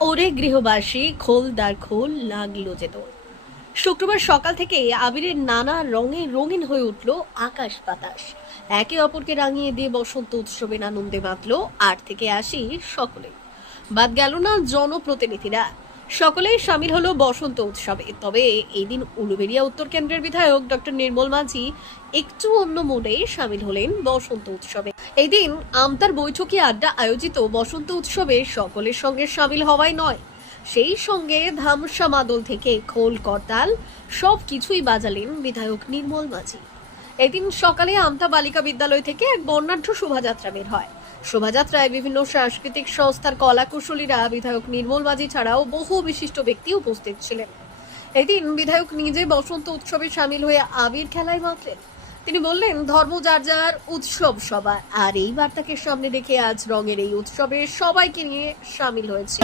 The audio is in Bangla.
ওরে গৃহবাসী, খোল দ্বার খোল, লাগল যে তোর শুক্রবার সকাল থেকে আবিরের নানা রঙে রঙিন হয়ে উঠল আকাশ বাতাস। একে অপরকে রাঙিয়ে দিয়ে বসন্ত উৎসবের আনন্দে মাতল আট থেকে আসি সকলে। বাদ গেল না জনপ্রতিনিধিরা। সকলেই সামিল হলো বসন্ত উৎসবে। তবে এই দিন উলুবেড়িয়া উত্তর কেন্দ্রের বিধায়ক ডক্টর নির্মল মাঝি একটু অন্য মোডে সামিল হলেন বসন্ত উৎসবে। এই দিন আমতার বৈঠকে আড্ডা আয়োজিত বসন্ত উৎসবে সকলের সঙ্গে সামিল হওয়াই নয়। সেই সঙ্গে ধামসা মাদল থেকে খোল করতাল সব কিছুই বাজালেন বিধায়ক নির্মল মাঝি। এদিন সকালে আমতা বালিকা বিদ্যালয় থেকে এক বর্ণাঢ্য শোভাযাত্রা বের হয়। শোভাযাত্রায় বিভিন্ন সাংস্কৃতিক সংস্থার কলাকুশলীরা বিধায়ক নির্মল মাঝি ছাড়াও বহু বিশিষ্ট ব্যক্তি উপস্থিত ছিলেন। এদিন বিধায়ক নিজে বসন্ত উৎসবে সামিল হয়ে আবির খেলায় মাতলেন। তিনি বললেন, ধর্ম যার যার, উৎসব সবার। আর এই বার্তাকে সামনে রেখে আজ রঙের এই উৎসবে সবাইকে নিয়ে সামিল হয়েছে।